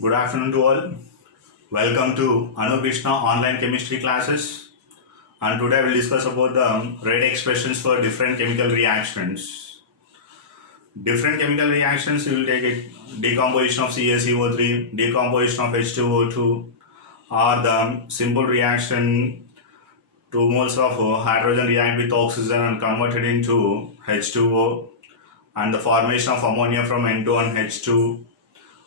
Good afternoon to all. Welcome to Anu Krishna online chemistry classes. And today we'll discuss about the rate expressions for different chemical reactions. Different chemical reactions, you will take it decomposition of CaCO3, decomposition of H2O2, or the simple reaction 2 moles of hydrogen react with oxygen and converted into H2O, and the formation of ammonia from N2 and H2.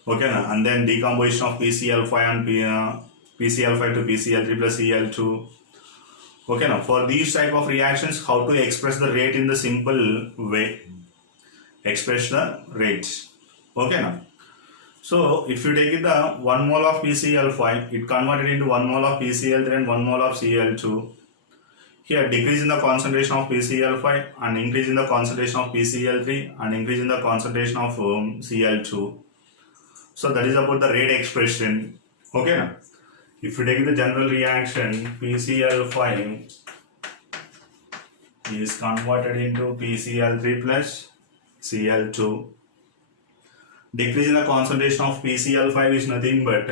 Okay, na? And then decomposition of PCl5 and PCl5 to PCl3 plus Cl2. Okay, now for these type of reactions, how to express the rate in the simple way? Express the rate. Okay, now. So if you take it the 1 mole of PCl5, it converted into 1 mole of PCl3 and 1 mole of Cl2. Here decrease in the concentration of PCl5 and increase in the concentration of PCl3 and increase in the concentration of Cl2. So that is about the rate expression. Okay, now if you take the general reaction, PCl5 is converted into PCl3 plus Cl2. Decrease in the concentration of PCl5 is nothing but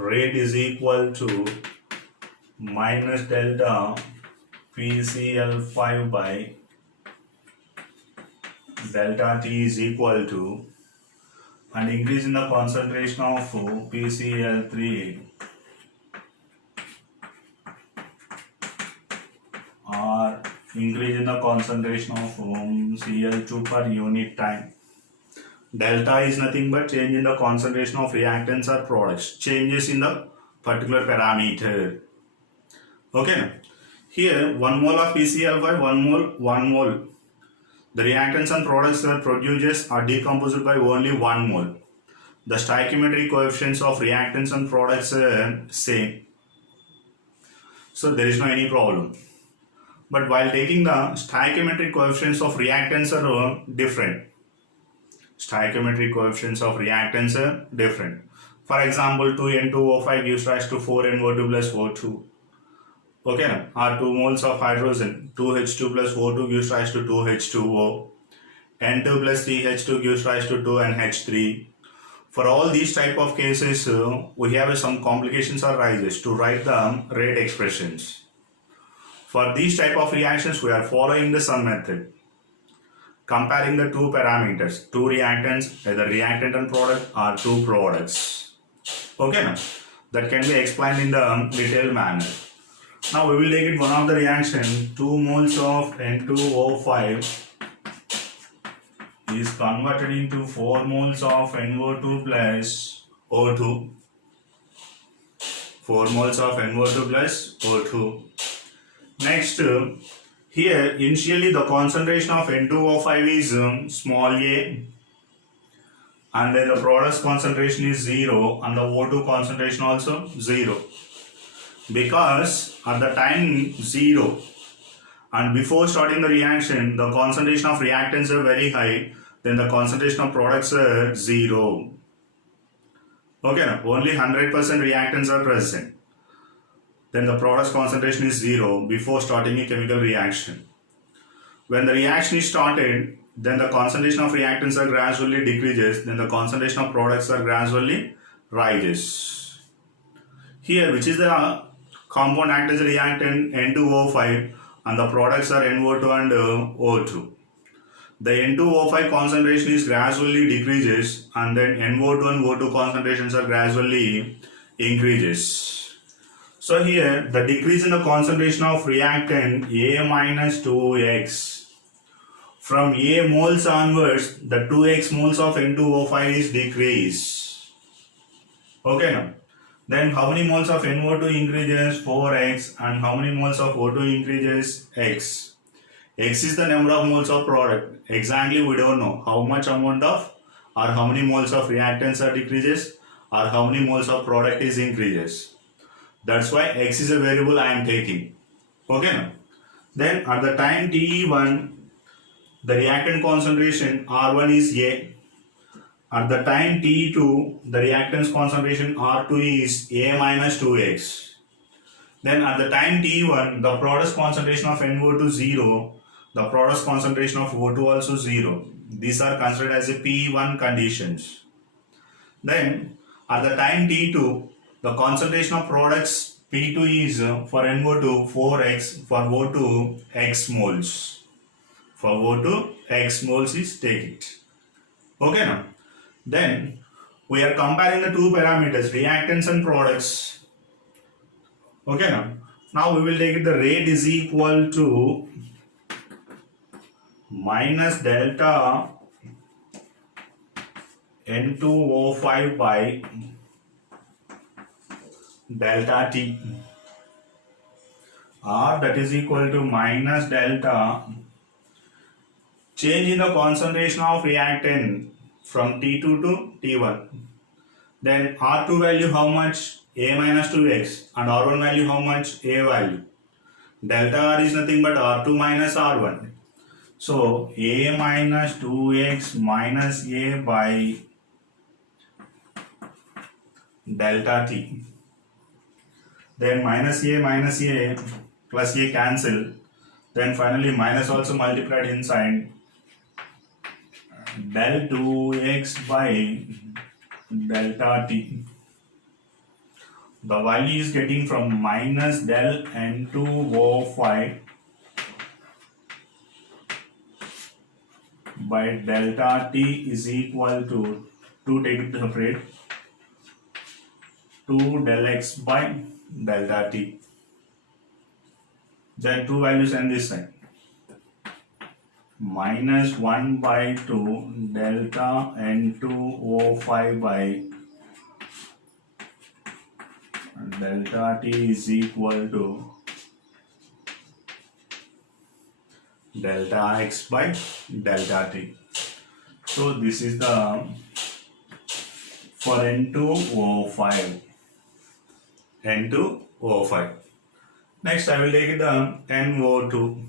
rate is equal to minus delta PCl5 by delta T is equal to, and increase in the concentration of PCl3 or increase in the concentration of Cl2 per unit time. Delta is nothing but change in the concentration of reactants or products, changes in the particular parameter. Okay, here 1 mole of PCl5, 1 mole. The reactants and products that produces are decomposed by only 1 mole. The stoichiometric coefficients of reactants and products are same. So there is no any problem. But while taking the stoichiometric coefficients of reactants are different. Stoichiometric coefficients of reactants are different. For example, 2N2O5 gives rise to 4NO2 plus O2. Okay, or 2 moles of hydrogen, 2H2 plus O2 gives rise to 2H2O. N2 plus 3H2 gives rise to 2NH3. For all these type of cases, we have some complications or rises to write the rate expressions. For these type of reactions, we are following the sum method. Comparing the two parameters, two reactants, either reactant and product or two products. Okay, now that can be explained in the detailed manner. Now we will take it one of the reaction. 2 moles of N2O5 is converted into 4 moles of NO2 plus O2. 4 moles of NO2 plus O2. Next, here initially the concentration of N2O5 is small a, and then the product's concentration is 0 and the O2 concentration also 0. Because at the time 0 and before starting the reaction, the concentration of reactants are very high, then the concentration of products are 0. Okay, only 100% reactants are present. Then the product's concentration is 0 before starting a chemical reaction. When the reaction is started, then the concentration of reactants are gradually decreases, then the concentration of products are gradually rises. Here, which is the compound act as a reactant N2O5 and the products are NO2 and O2. The N2O5 concentration is gradually decreases and then NO2 and O2 concentrations are gradually increases. So here the decrease in the concentration of reactant A minus 2x. From A moles onwards, the 2x moles of N2O5 is decreased. Okay, now. Then how many moles of NO2 increases? 4x. And how many moles of O2 increases? X. X is the number of moles of product. Exactly we don't know how much amount of or how many moles of reactants are decreases or how many moles of product is increases. That's why X is a variable I am taking. Okay, now. Then at the time T1, the reactant concentration R1 is A. At the time T2, the reactants concentration R2 is A minus 2x. Then at the time T1, the product's concentration of NO2 0, the product's concentration of O2 also 0. These are considered as a P1 conditions. Then At the time T2, the concentration of products P2 is for NO2 4x, for O2 x moles. For O2 x moles is take it. Okay now. Then we are comparing the two parameters, reactants and products. Okay now. Now we will take it, the rate is equal to minus delta N2O5 by delta T, or that is equal to minus delta change in the concentration of reactant from T2 to T1. Then R2 value how much? A minus 2x, and R1 value how much? A value. Delta R is nothing but R2 minus R1. So A minus 2x minus A by delta T. Then minus A plus A cancel. Then finally minus also multiplied inside. Del 2x by delta T. The value is getting from minus del N2O5 by delta T is equal to 2, take it separate, 2 del x by delta T. Then two values on this side. Minus 1 by 2 delta N2O5 by delta T is equal to delta x by delta T. So this is the for N2O5. N2O5. Next I will take the NO2.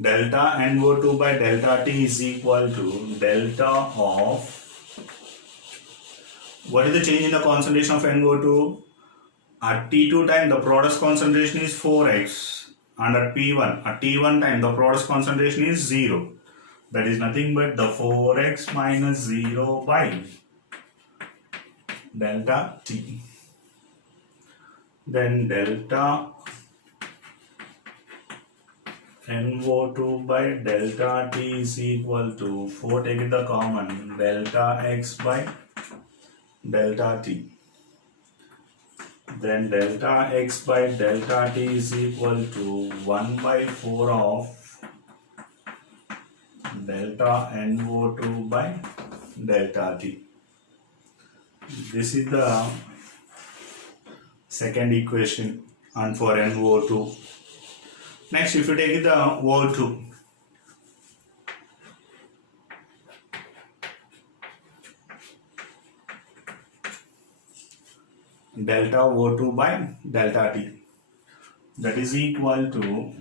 Delta NO2 by delta T is equal to delta of, what is the change in the concentration of NO2? At T2 time the product's concentration is 4x, and at T1 time the product's concentration is 0. That is nothing but the 4x minus 0 by delta T. Then delta NO2 by delta T is equal to 4, take it the common, delta x by delta T. Then delta x by delta T is equal to 1 by 4 of delta NO2 by delta T. This is the second equation, and for NO2. Next, if you take the O2, delta O2 by delta T, that is equal to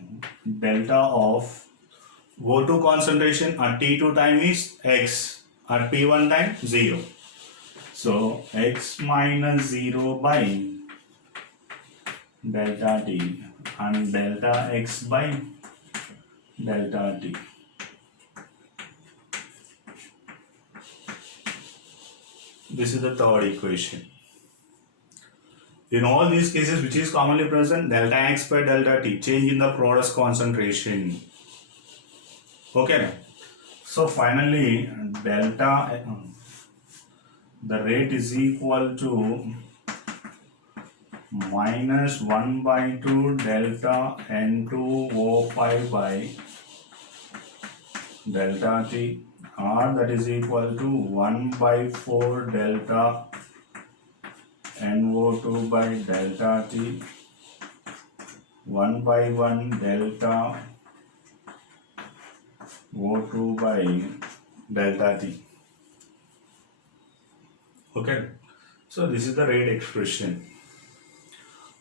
delta of O2 concentration at T2 time is x, at P1 time 0. So x minus 0 by delta T, and delta x by delta T. This is the third equation. In all these cases, which is commonly present? Delta x by delta T, change in the product's concentration. Okay. So finally, delta, the rate is equal to minus 1 by 2 delta N2O5 by delta T, or that is equal to 1 by 4 delta NO2 by delta T, 1 by 1 delta O2 by delta T. Okay, so this is the rate expression.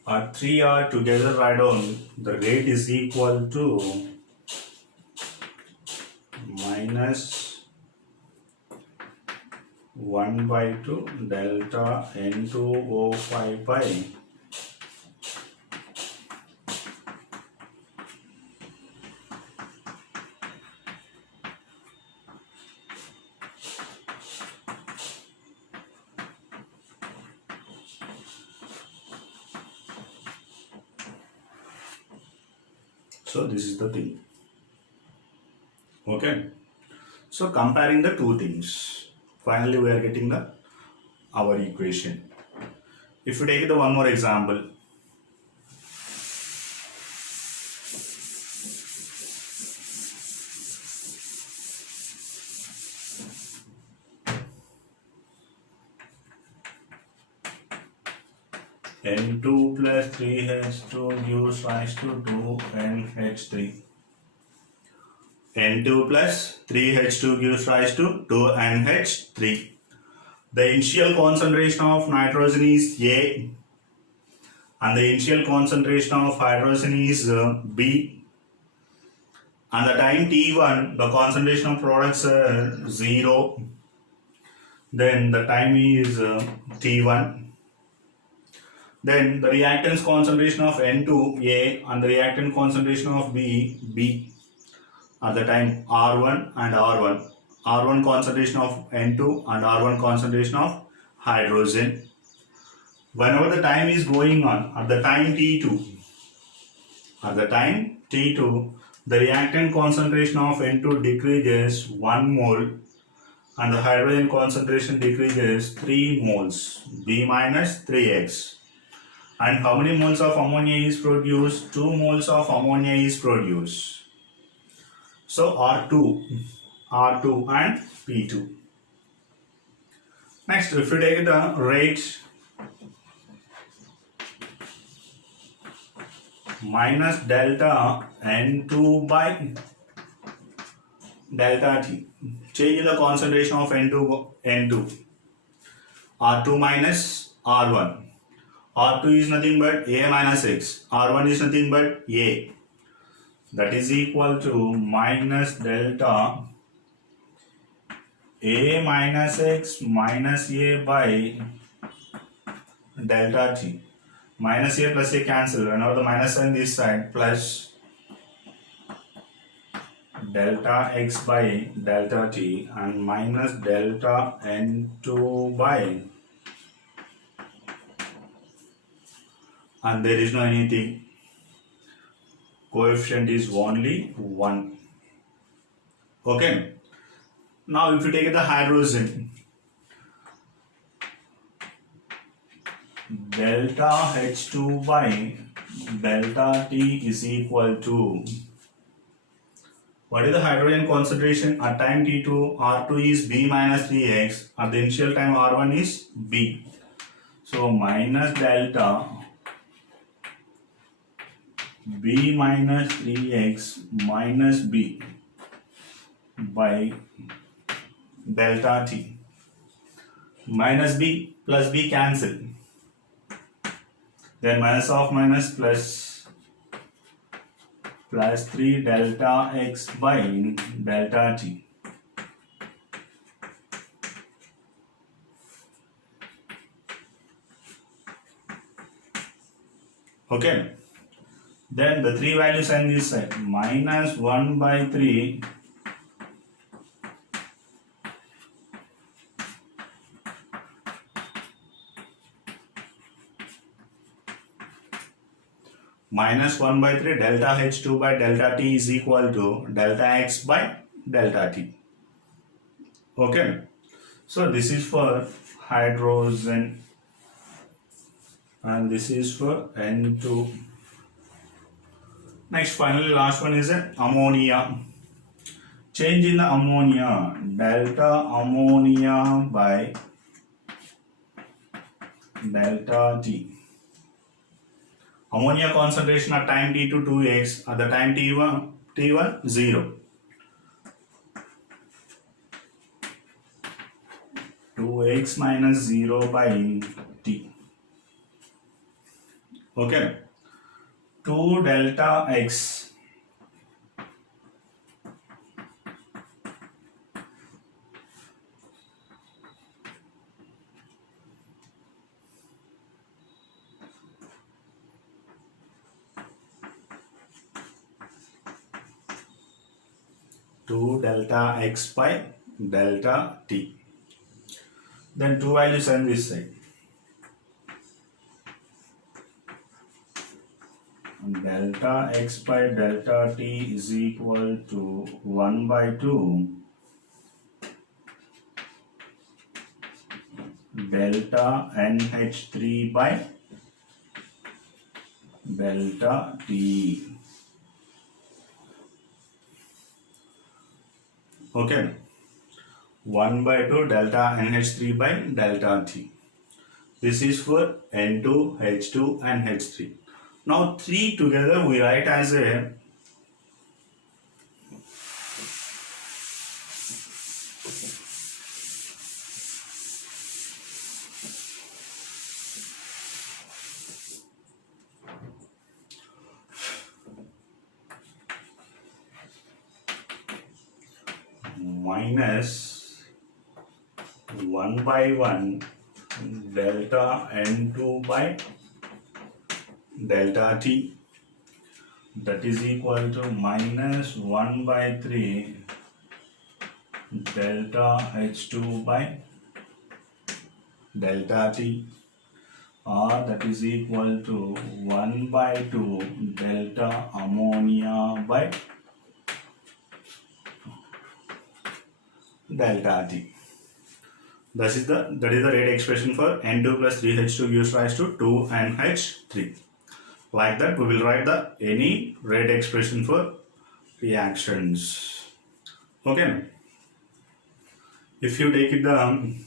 At 3R together write down, the rate is equal to minus minus 1 by 2 delta N2O5 by so this is the thing. Okay, so comparing the two things, finally we are getting the our equation. If you take the one more example, N2 plus 3H2 gives rise to 2NH3. N2 plus 3H2 gives rise to 2NH3. The initial concentration of nitrogen is A and the initial concentration of hydrogen is B. And the time T1, the concentration of products are 0. Then the time is T1. Then the reactants concentration of N2 A and the reactant concentration of B at the time R1 and R1. R1 concentration of N2 and R1 concentration of hydrogen. Whenever the time is going on, at the time T2, the reactant concentration of N2 decreases 1 mole and the hydrogen concentration decreases 3 moles, B minus 3X. And how many moles of ammonia is produced? 2 moles of ammonia is produced. So R2 and P2. Next, if you take the rate minus delta N2 by delta T, change in the concentration of N2, R2 minus R1. R2 is nothing but A minus X, R1 is nothing but A. That is equal to minus delta A minus X minus A by delta T. Minus A plus A cancel. Whenever the minus sign this side, plus delta X by delta T and minus delta N2 by, and there is no anything. Coefficient is only 1. Okay. Now if you take the hydrogen, delta H2 by delta T is equal to, what is the hydrogen concentration at time T2? R2 is B minus 3X, at the initial time R1 is B. So minus delta B minus 3X minus B by delta T. Minus B plus B cancel. Then minus of minus plus 3 delta X by delta T. Okay. Then the 3 values on this side, minus 1 by 3 minus 1 by 3 delta H2 by delta T is equal to delta X by delta T. Okay. So this is for hydrogen and this is for N2. Next, finally, last one is ammonia. Change in the ammonia, delta ammonia by delta T. Ammonia concentration at time T2 2x, at the time T1 0. 2x minus 0 by T. Okay. 2 delta X 2 delta x by delta t. Then two values on this side. Delta x by delta t is equal to 1 by 2 delta NH3 by delta t. Okay. 1 by 2 delta NH3 by delta t. This is for N2, H2 and H3. Now 3 together we write as a minus 1 by 1 delta N2 by delta t, that is equal to minus 1 by 3 delta H2 by delta t, or that is equal to 1 by 2 delta ammonia by delta t. That is the rate expression for N2 plus 3H2 gives rise to 2NH3. Like that, we will write the any rate expression for reactions. Okay. If you take it down,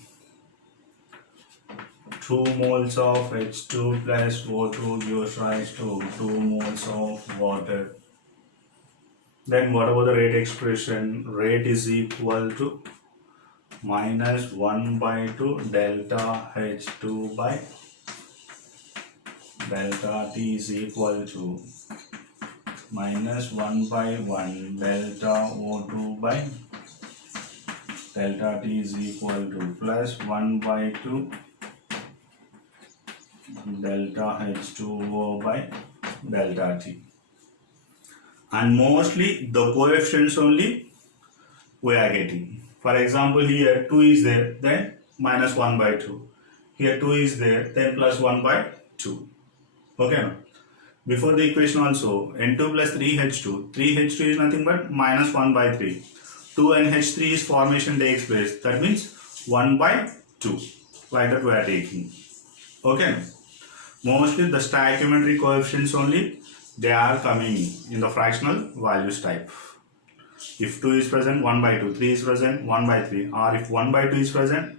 2 moles of H2 plus O2 gives rise to 2 moles of water. Then what about the rate expression? Rate is equal to minus 1 by 2 delta H2 by delta T is equal to minus 1 by 1 delta O2 by delta T is equal to plus 1 by 2 delta H2O by delta T. And mostly the coefficients only we are getting. For example, here 2 is there, then minus 1 by 2. Here 2 is there, then plus 1 by 2. Okay. Before the equation also, N2 plus 3H2. 3H2 is nothing but minus 1 by 3. 2NH3 is formation takes place. That means 1 by 2. Like that we are taking. Okay. Mostly the stoichiometric coefficients only, they are coming in the fractional values type. If 2 is present, 1 by 2, 3 is present, 1 by 3, or if 1 by 2 is present,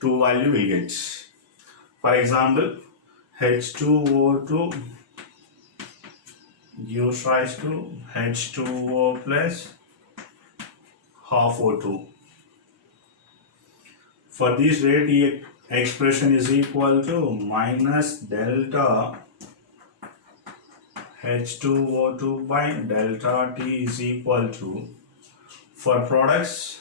2 value will get. For example, H2O2 gives rise to H2O plus half O2. For this rate, expression is equal to minus delta H2O2 by delta T is equal to, for products,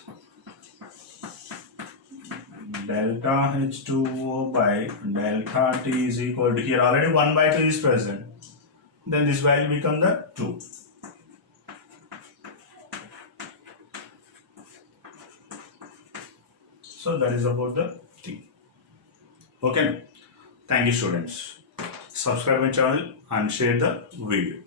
delta H2O by delta T is equal to, here already 1 by 2 is present, then this value become the 2. So that is about the thing. Okay. Thank you, students. Subscribe my channel and share the video.